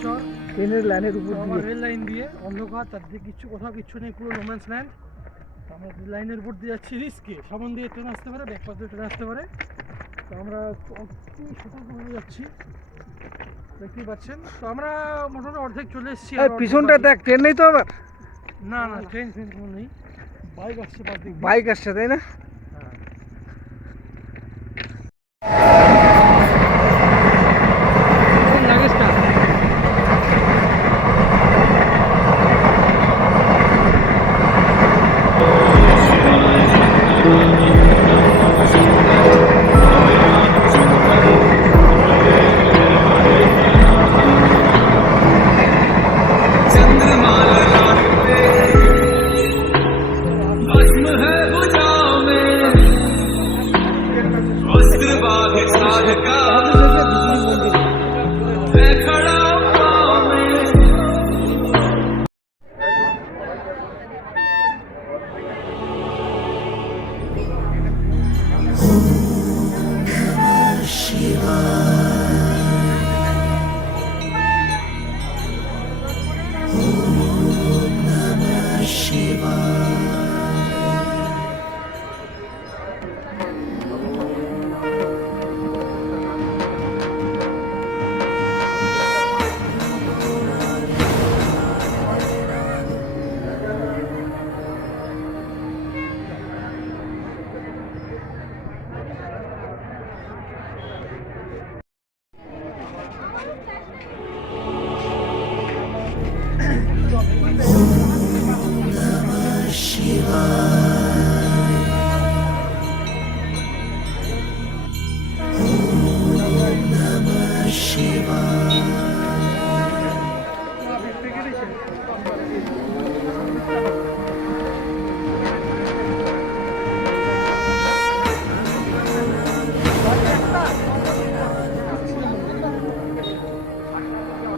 দক্ষিণেশ্বর ট্রেনের লাইনের উপর আমার দিয়ে। রেল লাইন দিয়ে অন্ধকার, চারদিকে কোথাও কিচ্ছু নেই, পুরো রোম্যান্স ল্যান্ড। আমরা রেল লাইনের উপর দিয়ে যাচ্ছি রিস্কে, সামন দিয়ে ট্রেন আসতে পারে, ব্যাকপাস দিয়ে ট্রেন আসতে পারে। তো আমরা অতি সতর্কভাবে যাচ্ছি, দেখতেই পাচ্ছেন। তো আমরা মোটামুটি অর্ধেক চলে এসেছি। পিছনটা দেখ, ট্রেন নেই তো আবার। না না, ট্রেন কোনো নেই, বাইক আসছে পাশ দিক দিয়ে। বাইক আসছে তাই না?